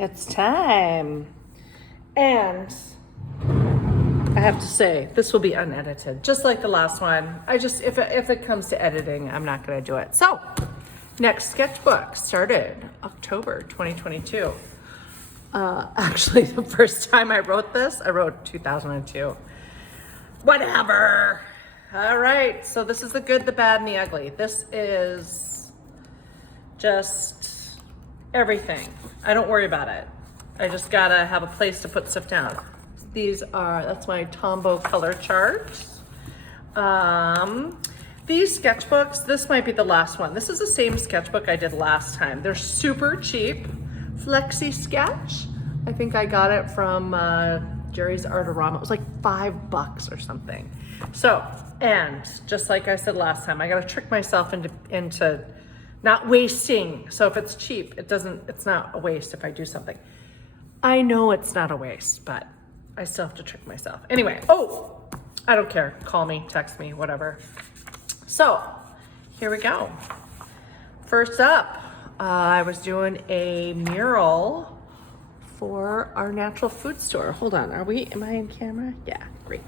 It's time. And I have to say, this will be unedited, just like the last one. If it comes to editing, I'm not gonna do it. So, next sketchbook started October 2022. Actually, the first time I wrote this, I wrote 2002. Whatever. All right, so this is the good, the bad, and the ugly. This is just everything. I don't worry about it. I just gotta have a place to put stuff down. That's my Tombow color charts. These sketchbooks, this might be the last one. This is the same sketchbook I did last time. They're super cheap. Flexi Sketch. I think I got it from Jerry's Artorama. It was like $5 or something. So, and just like I said last time, I gotta trick myself into not wasting. So if it's cheap, it's not a waste if I do something. I know it's not a waste, but I still have to trick myself. Anyway, I don't care. Call me, text me, whatever. So here we go. First up, I was doing a mural for our natural food store. Hold on, am I in camera? Yeah, great.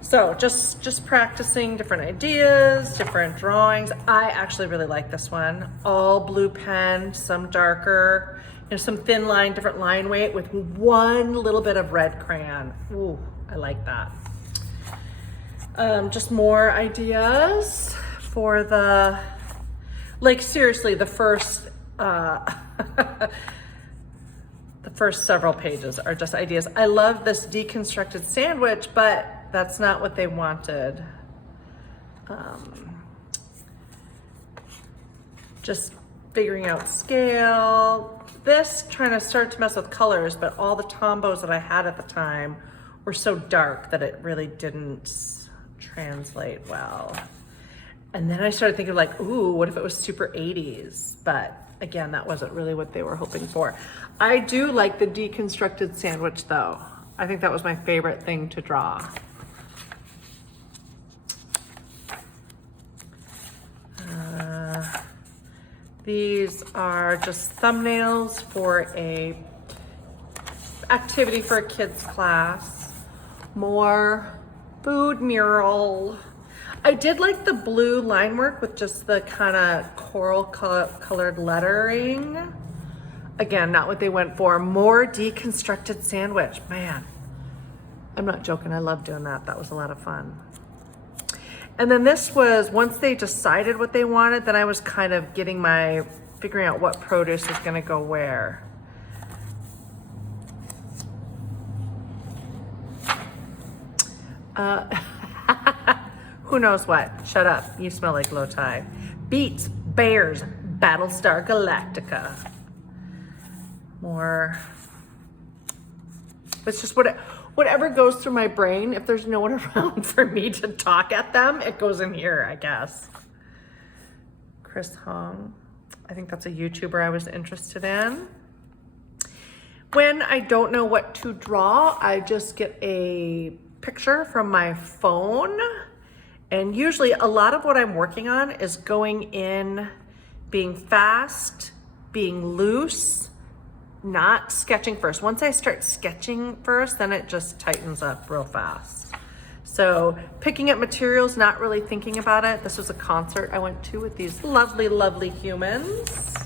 So just practicing different ideas, different drawings. I actually really like this one. All blue pen, some darker, some thin line, different line weight with one little bit of red crayon. Ooh, I like that. Just more ideas for seriously, the first, the first several pages are just ideas. I love this deconstructed sandwich, but that's not what they wanted. Just figuring out scale. This, trying to start to mess with colors, but all the Tombows that I had at the time were so dark that it really didn't translate well. And then I started thinking like, ooh, what if it was super 80s? But again, that wasn't really what they were hoping for. I do like the deconstructed sandwich though. I think that was my favorite thing to draw. These are just thumbnails for a activity for a kids class. More food mural. I did like the blue line work with just the kind of coral colored lettering. Again, not what they went for. More deconstructed sandwich. Man, I'm not joking. I love doing that. That was a lot of fun. And then this was, once they decided what they wanted, then I was kind of figuring out what produce is gonna go where. Who knows what? Shut up, you smell like low tide. Beets, Bears, Battlestar Galactica. More, it's just whatever goes through my brain. If there's no one around for me to talk at them, it goes in here, I guess. Chris Hong, I think that's a YouTuber I was interested in. When I don't know what to draw, I just get a picture from my phone. And usually a lot of what I'm working on is going in, being fast, being loose, not sketching first. Once I start sketching first, then it just tightens up real fast. So picking up materials, not really thinking about it. This was a concert I went to with these lovely, lovely humans.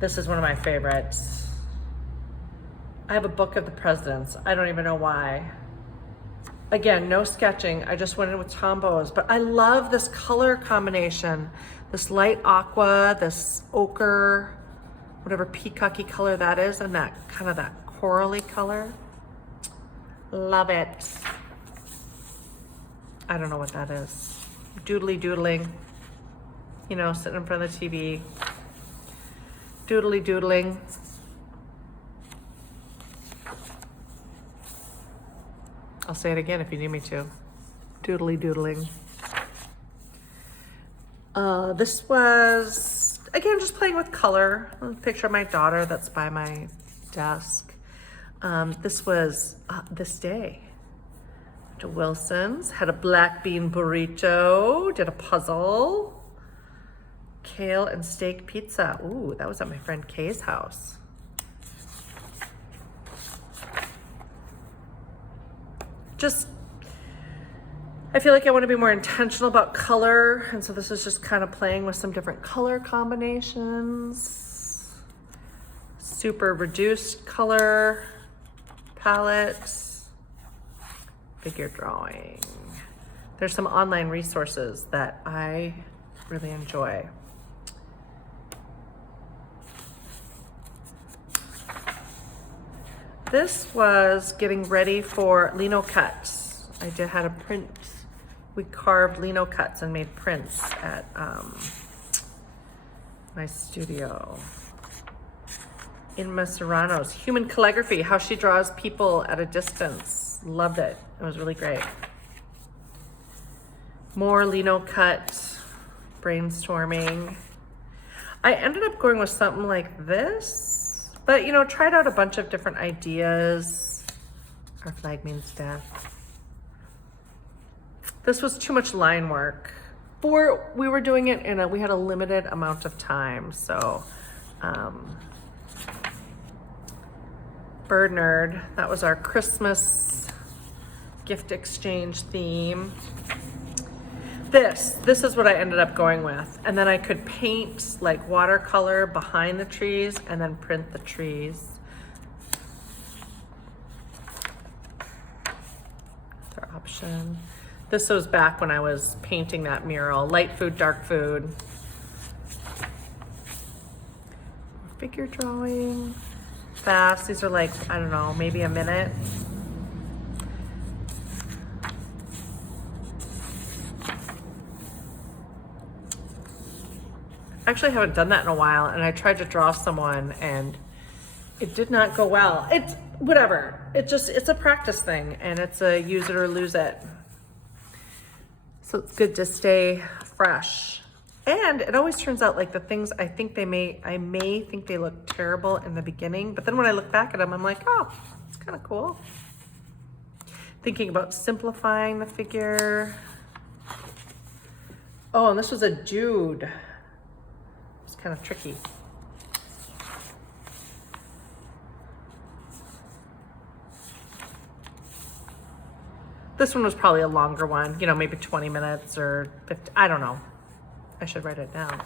This is one of my favorites. I have a book of the presidents. I don't even know why. Again, no sketching. I just went in with Tombows, but I love this color combination. This light aqua, this ochre, whatever peacocky color that is, and that kind of that corally color. Love it. I don't know what that is. Doodling. Sitting in front of the TV. Doodling. I'll say it again if you need me to. Doodling. This was, again, just playing with color. A picture of my daughter that's by my desk. This was this day. To Wilson's, had a black bean burrito, did a puzzle. Kale and steak pizza. Ooh, that was at my friend Kay's house. just, I feel like I want to be more intentional about color. And so this is just kind of playing with some different color combinations. Super reduced color palettes. Figure drawing. There's some online resources that I really enjoy. This was getting ready for lino cuts. I had a print. We carved lino cuts and made prints at my studio. Inma Serrano's Human Calligraphy, how she draws people at a distance. Loved it. It was really great. More lino cut, brainstorming. I ended up going with something like this, but you know, tried out a bunch of different ideas. Our flag means death. This was too much line work. We were doing it we had a limited amount of time, so Bird Nerd, that was our Christmas gift exchange theme. This is what I ended up going with. And then I could paint like watercolor behind the trees and then print the trees. Their option. This was back when I was painting that mural. Light food, dark food. Figure drawing. Fast. These are like, I don't know, maybe a minute. Actually, I haven't done that in a while, and I tried to draw someone and it did not go well. It's whatever. It's a practice thing, and it's a use it or lose it. So it's good to stay fresh. And it always turns out like the things I may think they look terrible in the beginning, but then when I look back at them, I'm like, oh, it's kind of cool. Thinking about simplifying the figure. Oh, and this was a dude. It's kind of tricky. This one was probably a longer one, you know, maybe 20 minutes or 50, I don't know. I should write it down.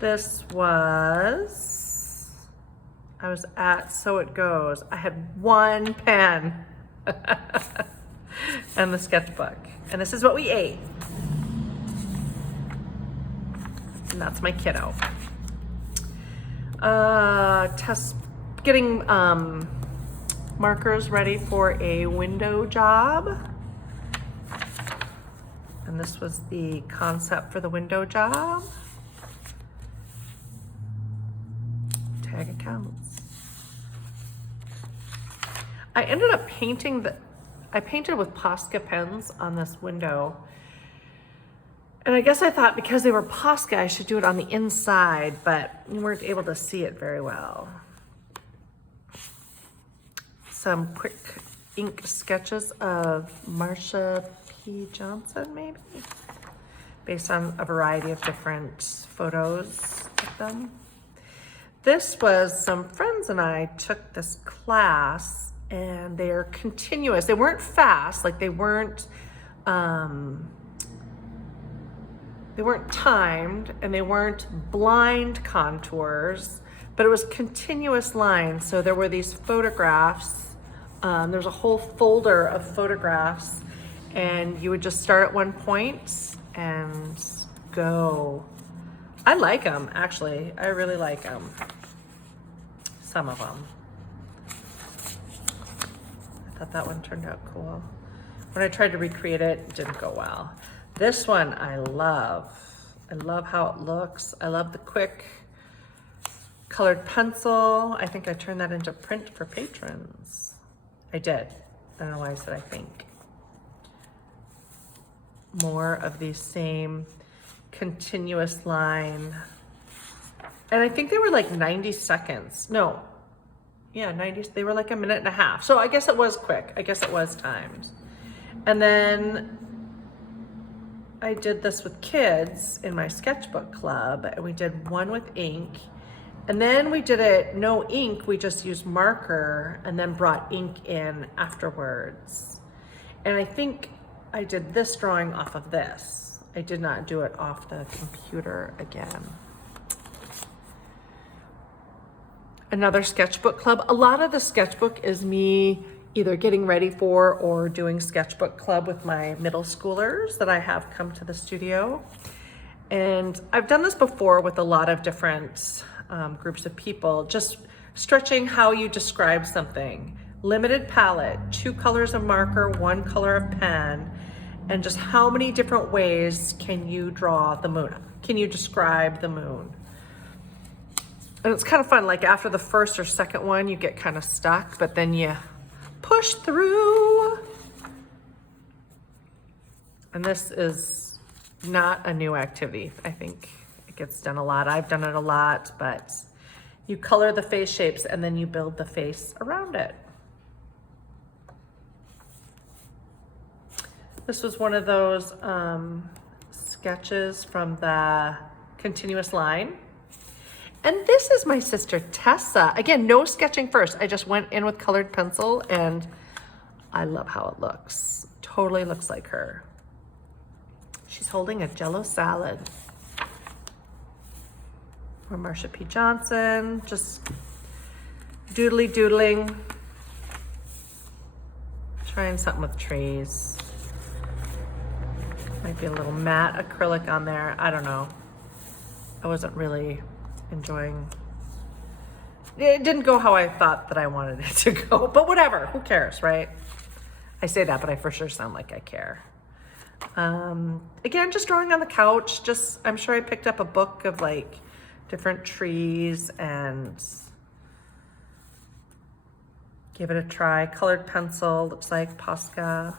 This was, I was at So It Goes. I had one pen and the sketchbook. And this is what we ate. And that's my kiddo. Getting markers ready for a window job. And this was the concept for the window job. Tag accounts. I ended up painting I painted with Posca pens on this window. And I guess I thought because they were Posca, I should do it on the inside, but you weren't able to see it very well. Some quick ink sketches of Marsha P. Johnson, maybe, based on a variety of different photos of them. This was some friends and I took this class, and they're continuous. They weren't fast, like they weren't timed, and they weren't blind contours, but it was continuous lines. So there were these photographs. There's a whole folder of photographs, and you would just start at one point and go. I like them, actually. I really like them. Some of them. I thought that one turned out cool. When I tried to recreate it, it didn't go well. This one I love. I love how it looks. I love the quick colored pencil. I think I turned that into print for patrons. I did. I don't know why I said I think. More of these same continuous line. And I think they were like 90 seconds. No. Yeah, 90. They were like a minute and a half. So I guess it was quick. I guess it was timed. And then I did this with kids in my sketchbook club, and we did one with ink And then we did it no ink, we just used marker and then brought ink in afterwards. And I think I did this drawing off of this. I did not do it off the computer again. Another sketchbook club. A lot of the sketchbook is me either getting ready for or doing sketchbook club with my middle schoolers that I have come to the studio. And I've done this before with a lot of different groups of people, just stretching how you describe something. Limited palette, 2 colors of marker, 1 color of pen, and just how many different ways can you draw the moon? Can you describe the moon? And it's kind of fun, like after the first or second one, you get kind of stuck, but then you push through. And this is not a new activity. I think it gets done a lot. I've done it a lot, but you color the face shapes and then you build the face around it. This was one of those sketches from the continuous line. And this is my sister Tessa. Again, no sketching first. I just went in with colored pencil and I love how it looks. Totally looks like her. She's holding a Jell-O salad. Or Marsha P. Johnson, just doodling. Trying something with trees. Might be a little matte acrylic on there. I don't know. I wasn't really enjoying. It didn't go how I thought that I wanted it to go, but whatever. Who cares, right? I say that, but I for sure sound like I care. Again, just drawing on the couch. Just, I'm sure I picked up a book of like different trees and gave it a try. Colored pencil, looks like Posca.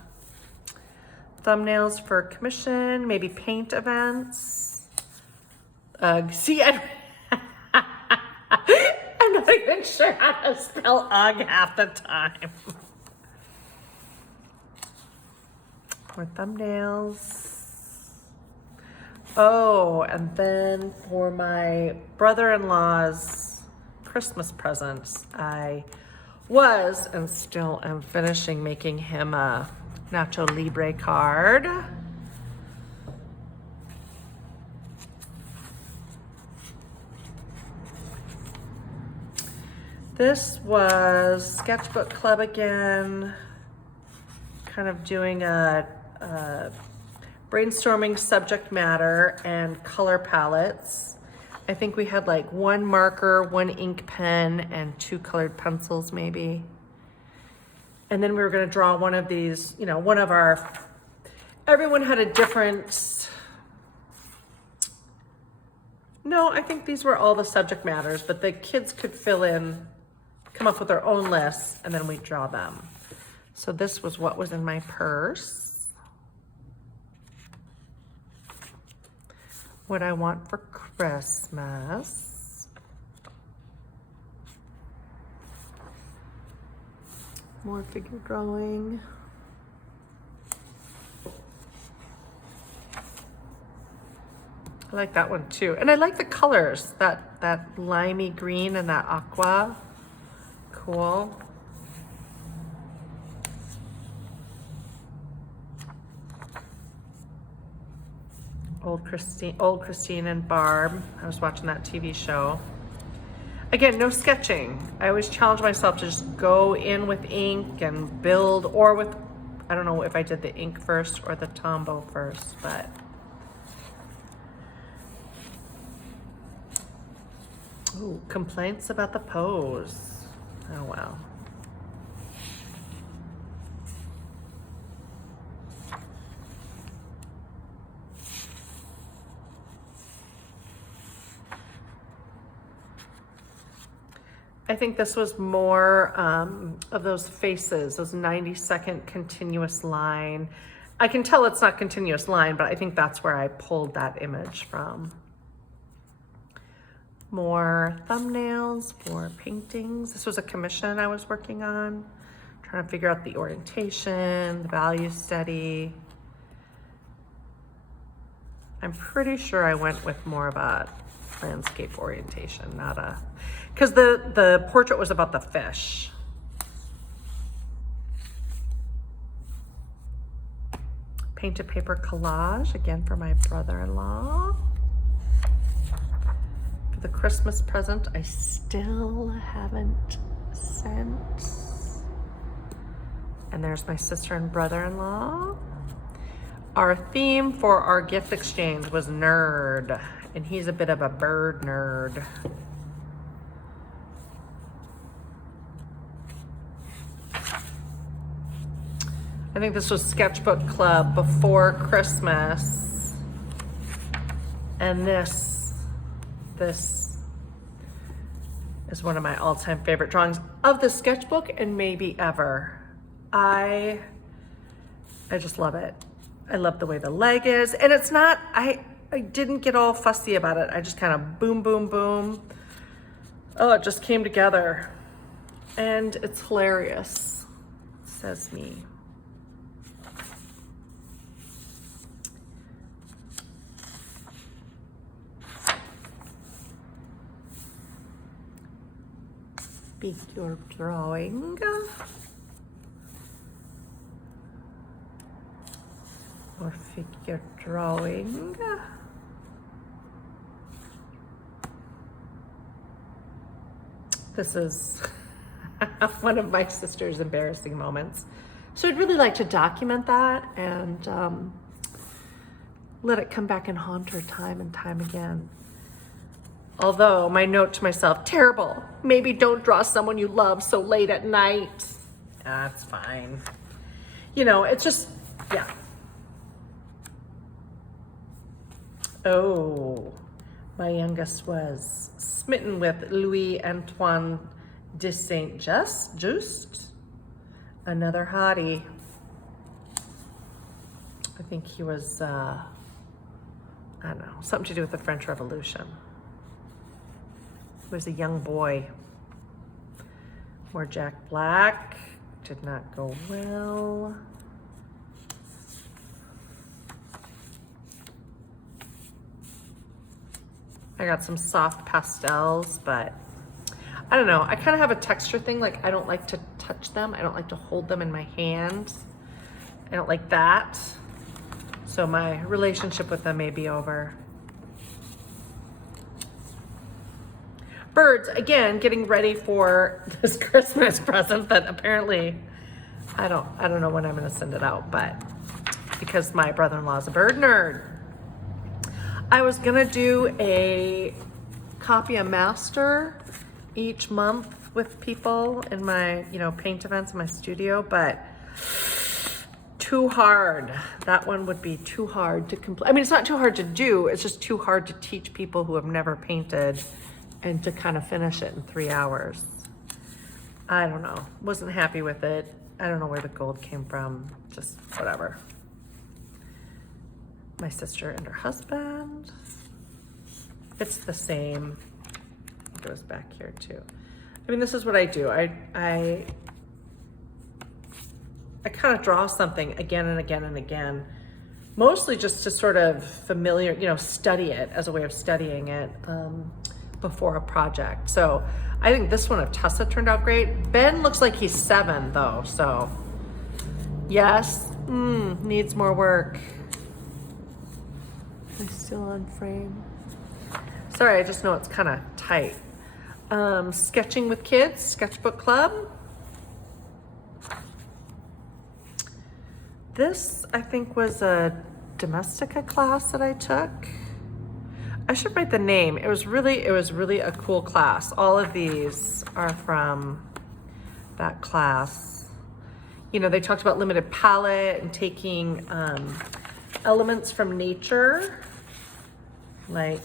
Thumbnails for commission, maybe paint events. See, I'm not even sure how to spell UGG half the time. More thumbnails. Oh, and then for my brother-in-law's Christmas presents, I was and still am finishing making him a Nacho Libre card. This was Sketchbook Club again, kind of doing a brainstorming subject matter and color palettes. I think we had like 1 marker, 1 ink pen, and 2 colored pencils maybe. And then we were gonna draw one of these, you know, everyone had a different, no, I think these were all the subject matters, but the kids could fill in, come up with their own lists, and then we'd draw them. So this was what was in my purse. What I want for Christmas. More figure drawing. I like that one too. And I like the colors, that limey green and that aqua. Cool. Old Christine and Barb. I was watching that TV show. Again, no sketching. I always challenge myself to just go in with ink and build, or with, I don't know if I did the ink first or the Tombow first, but. Ooh, complaints about the pose. Oh, wow. I think this was more of those faces, those 90-second continuous line. I can tell it's not continuous line, but I think that's where I pulled that image from. More thumbnails for paintings. This was a commission I was working on, trying to figure out the orientation, the value study. I'm pretty sure I went with more of a landscape orientation, not a, because the portrait was about the fish. Painted paper collage, again for my brother-in-law. For the Christmas present, I still haven't sent. And there's my sister and brother-in-law. Our theme for our gift exchange was nerd, and he's a bit of a bird nerd. I think this was Sketchbook Club before Christmas. And this is one of my all-time favorite drawings of the sketchbook and maybe ever. I just love it. I love the way the leg is. And it's not, I didn't get all fussy about it. I just kind of boom, boom, boom. Oh, it just came together. And it's hilarious, says me. Figure drawing. Or figure drawing. This is one of my sister's embarrassing moments. So I'd really like to document that and let it come back and haunt her time and time again. Although my note to myself, terrible. Maybe don't draw someone you love so late at night. That's fine. You know, it's just, yeah. Oh, my youngest was smitten with Louis Antoine de Saint-Just, another hottie. I think he was, I don't know, something to do with the French Revolution. He was a young boy. More Jack Black, did not go well. I got some soft pastels, but I don't know. I kind of have a texture thing. Like, I don't like to touch them. I don't like to hold them in my hand. I don't like that. So my relationship with them may be over. Birds, again, getting ready for this Christmas present that apparently, I don't know when I'm gonna send it out, but because my brother-in-law is a bird nerd. I was gonna do a copy a master each month with people in my, paint events in my studio, but too hard. That one would be too hard to complete. I mean, it's not too hard to do, it's just too hard to teach people who have never painted and to kind of finish it in 3 hours. I don't know, wasn't happy with it. I don't know where the gold came from, just whatever. My sister and her husband. It's the same. It goes back here too. I mean, this is what I do. I kind of draw something again and again and again, mostly just to sort of study it as a way of studying it before a project. So I think this one of Tessa turned out great. Ben looks like he's 7 though, so yes, needs more work. Am I still on frame? Sorry, I just know it's kind of tight. Sketching with kids, Sketchbook Club. This, I think, was a Domestica class that I took. I should write the name. It was really a cool class. All of these are from that class. They talked about limited palette and taking elements from nature. Like,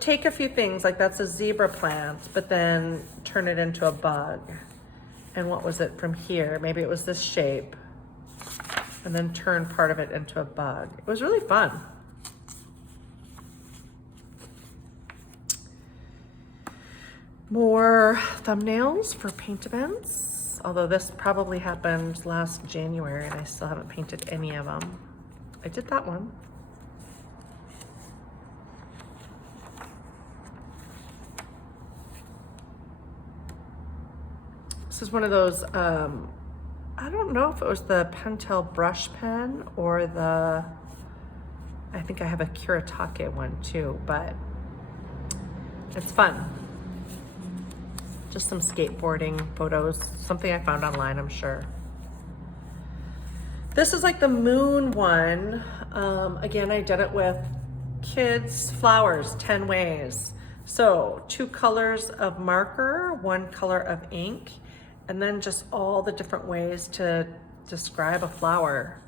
take a few things, like that's a zebra plant, but then turn it into a bug. And what was it from here? Maybe it was this shape. And then turn part of it into a bug. It was really fun. More thumbnails for paint events. Although this probably happened last January and I still haven't painted any of them. I did that one. This is one of those, I don't know if it was the Pentel brush pen or the, I think I have a Kuretake one too, but it's fun. Just some skateboarding photos, something I found online, I'm sure. This is like the moon one. Again, I did it with kids' flowers, 10 ways. So 2 colors of marker, 1 color of ink, and then just all the different ways to describe a flower.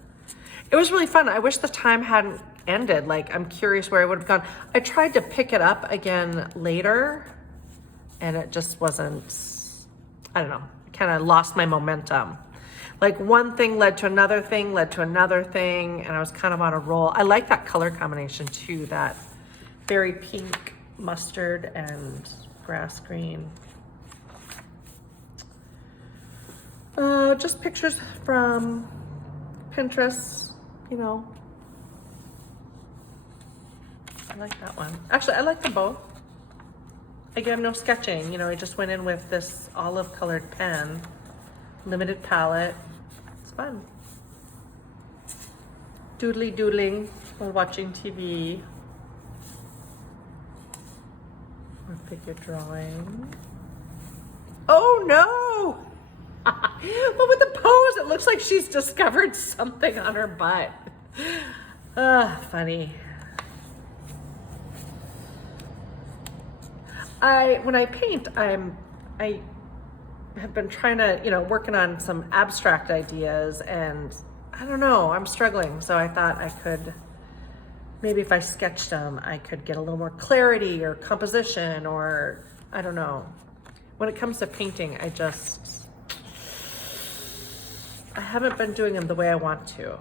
It was really fun. I wish the time hadn't ended. Like, I'm curious where I would have gone. I tried to pick it up again later, and it just wasn't, I don't know, kind of lost my momentum. Like, one thing led to another thing, led to another thing, and I was kind of on a roll. I like that color combination too, that very pink mustard and grass green. Just pictures from Pinterest, you know. I like that one. Actually, I like them both. Again, no sketching, you know, I just went in with this olive colored pen, limited palette. It's fun. Doodly doodling while watching TV. Or figure drawing. Oh no! But with the pose, it looks like she's discovered something on her butt. Funny. When I paint, I have been trying to, you know, working on some abstract ideas, and I don't know, I'm struggling. So I thought I could, maybe if I sketched them, I could get a little more clarity or composition, or I don't know. When it comes to painting, I haven't been doing them the way I want to.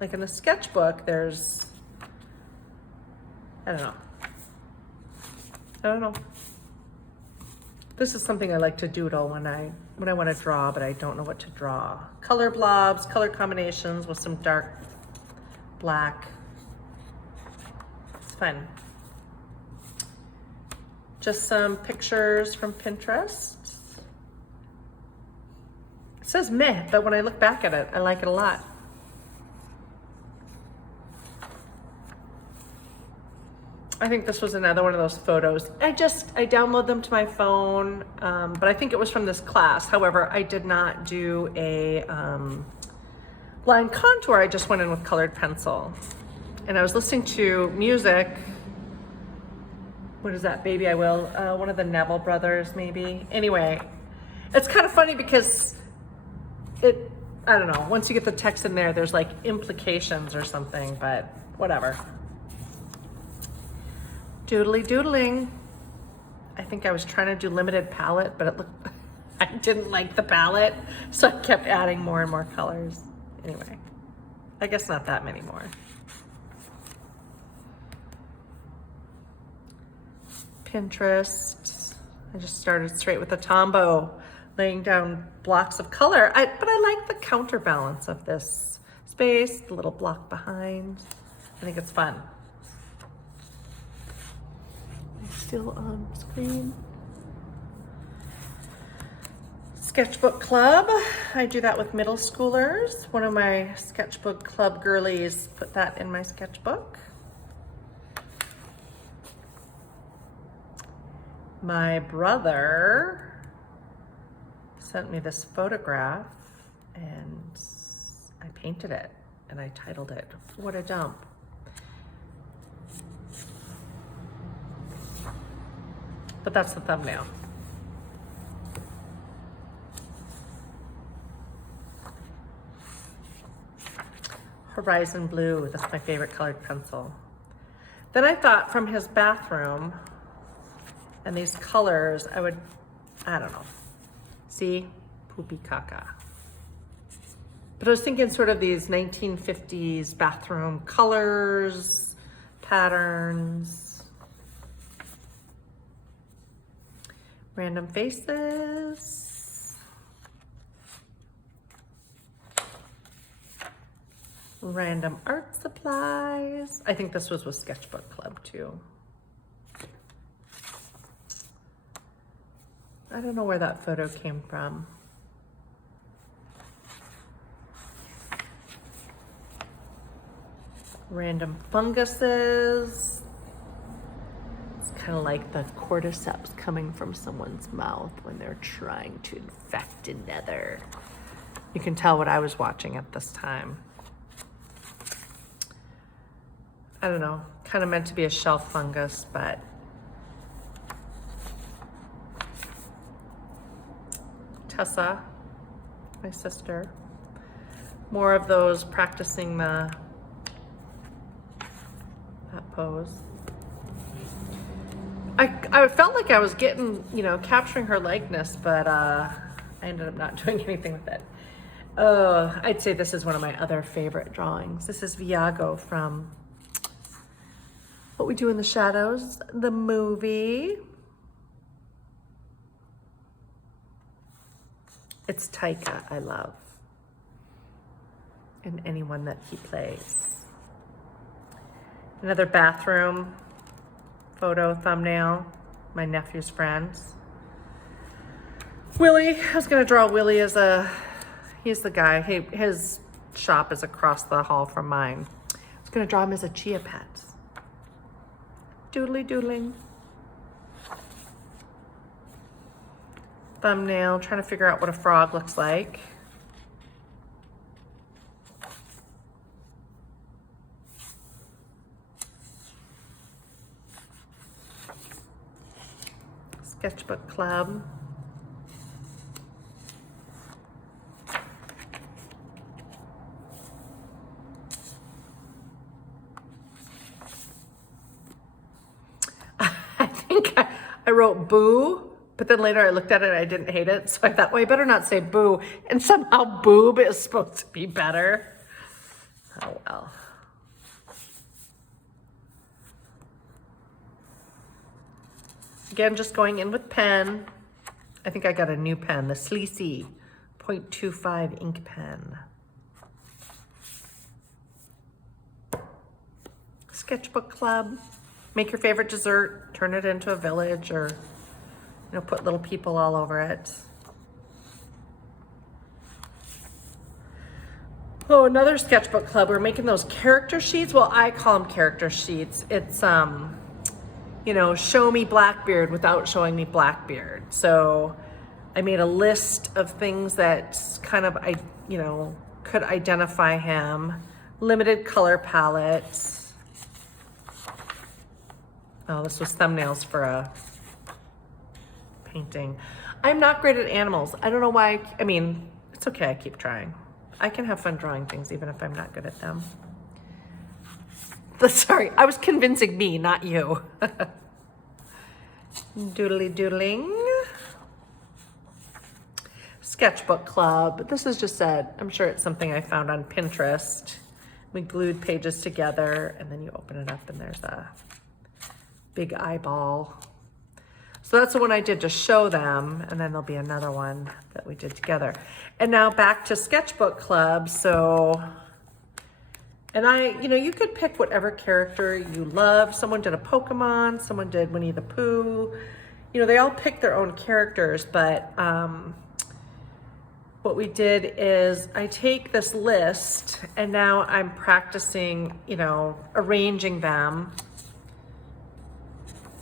Like in the sketchbook, there's, I don't know. This is something I like to doodle when I want to draw, but I don't know what to draw. Color blobs, color combinations with some dark black. It's fun. Just some pictures from Pinterest. It says meh, but when I look back at it, I like it a lot. I think this was another one of those photos. I download them to my phone, but I think it was from this class. However, I did not do a line contour. I just went in with colored pencil. And I was listening to music. What is that? Baby I Will. One of the Neville brothers, maybe. Anyway, it's kind of funny because I don't know, once you get the text in there, there's like implications or something, but whatever. Doodly doodling. I think I was trying to do limited palette, but it looked, I didn't like the palette, so I kept adding more and more colors. Anyway, I guess not that many more. Pinterest. I just started straight with the Tombow, laying down blocks of color. But I like the counterbalance of this space, the little block behind. I think it's fun. Still on screen. Sketchbook Club. I do that with middle schoolers. One of my Sketchbook Club girlies put that in my sketchbook. My brother sent me this photograph and I painted it and I titled it, What a Dump. But that's the thumbnail. Horizon blue, that's my favorite colored pencil. Then I thought from his bathroom and these colors, I don't know. See, poopy caca. But I was thinking sort of these 1950s bathroom colors, patterns. Random faces. Random art supplies. I think this was with Sketchbook Club too. I don't know where that photo came from. Random funguses. It's kind of like the cordyceps coming from someone's mouth when they're trying to infect another. You can tell what I was watching at this time. I don't know, kind of meant to be a shelf fungus, but Tessa, my sister, more of those practicing that pose. I felt like I was getting, you know, capturing her likeness, but I ended up not doing anything with it. I'd say this is one of my other favorite drawings. This is Viago from What We Do in the Shadows, the movie. It's Taika I love, and anyone that he plays. Another bathroom photo thumbnail, my nephew's friends. Willie, I was gonna draw Willie as he's the guy, his shop is across the hall from mine. I was gonna draw him as a chia pet. Doodly doodling. Thumbnail, trying to figure out what a frog looks like. Sketchbook Club. I think I wrote boo, but then later I looked at it and I didn't hate it, so I thought, well, I better not say boo, and somehow boob is supposed to be better. Oh well. Again, just going in with pen. I think I got a new pen, the Sleazy 0.25 ink pen. Sketchbook Club. Make your favorite dessert, turn it into a village, or, you know, put little people all over it. Oh, another Sketchbook Club. We're making those character sheets. Well, I call them character sheets. It's, you know, show me Blackbeard without showing me Blackbeard. So I made a list of things that kind of, you know, could identify him. Limited color palette. Oh, this was thumbnails for a painting. I'm not great at animals. I don't know why. I mean, it's okay. I keep trying. I can have fun drawing things even if I'm not good at them. Sorry, I was convincing me, not you. Doodly doodling. Sketchbook Club. This is just I'm sure it's something I found on Pinterest. We glued pages together and then you open it up and there's a big eyeball. So that's the one I did to show them, and then there'll be another one that we did together. And now back to Sketchbook Club. So, and you know, you could pick whatever character you love. Someone did a Pokemon, someone did Winnie the Pooh. You know, they all picked their own characters, but what we did is I take this list and now I'm practicing, you know, arranging them.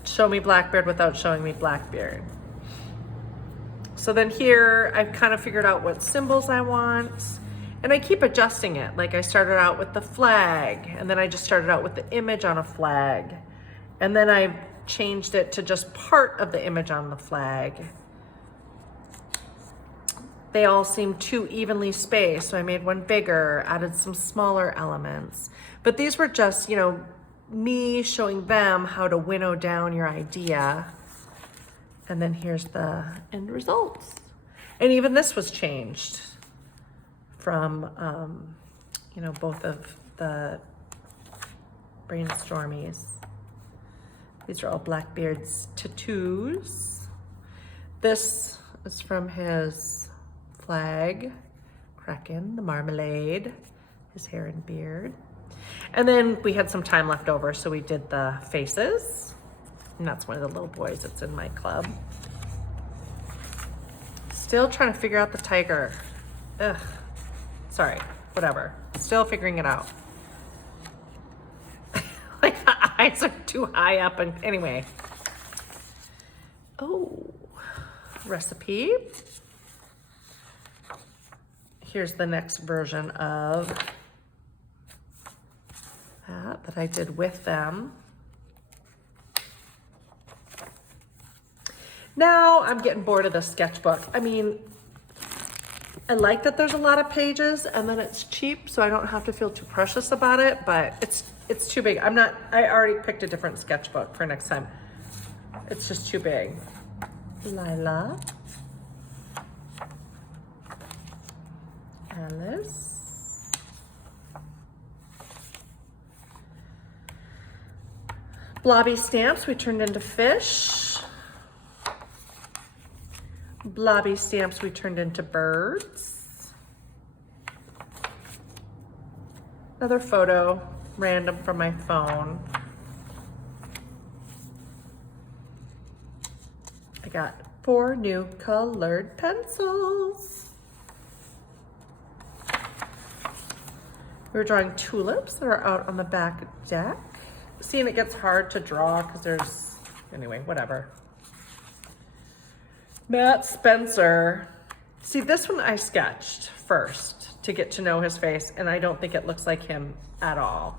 Show me Blackbeard without showing me Blackbeard. So then here I've kind of figured out what symbols I want, and I keep adjusting it. Like I started out with the flag, and then I just started out with the image on a flag, and then I changed it to just part of the image on the flag. They all seem too evenly spaced, so I made one bigger, added some smaller elements. But these were just, you know, me showing them how to winnow down your idea. And then here's the end results. And even this was changed from, you know, both of the brainstormies. These are all Blackbeard's tattoos. This is from his flag, Kraken, the marmalade, his hair and beard. And then we had some time left over, so we did the faces. And that's one of the little boys that's in my club. Still trying to figure out the tiger. Ugh. Sorry, whatever. Still figuring it out. Like the eyes are too high up and anyway. Oh, recipe. Here's the next version of that I did with them. Now I'm getting bored of this sketchbook. I mean, I like that there's a lot of pages and then it's cheap, so I don't have to feel too precious about it, but it's too big. I already picked a different sketchbook for next time. It's just too big. Lila. Alice. Blobby stamps we turned into fish. Blobby stamps we turned into birds. Another photo, random from my phone. I got 4 new colored pencils. We're drawing tulips that are out on the back deck. Seeing it gets hard to draw because there's, anyway, whatever. Matt Spencer. See, this one I sketched first to get to know his face, and I don't think it looks like him at all.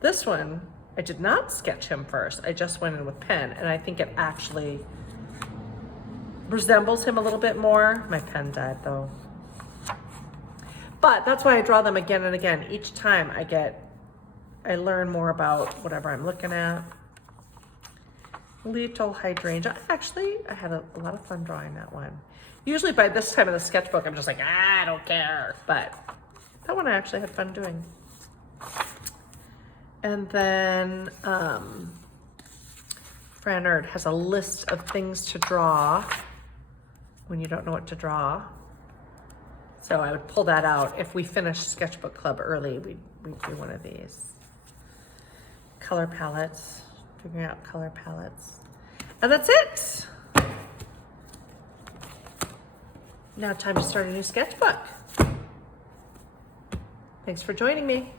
This one, I did not sketch him first. I just went in with pen, and I think it actually resembles him a little bit more. My pen died, though. But that's why I draw them again and again. Each time I learn more about whatever I'm looking at. Little hydrangea. Actually, I had a lot of fun drawing that one. Usually by this time of the sketchbook, I'm just like, I don't care. But that one I actually had fun doing. And then Fran Erd has a list of things to draw when you don't know what to draw. So I would pull that out. If we finish Sketchbook Club early, we'd do one of these. Color palettes, figuring out color palettes. And that's it. Now time to start a new sketchbook. Thanks for joining me.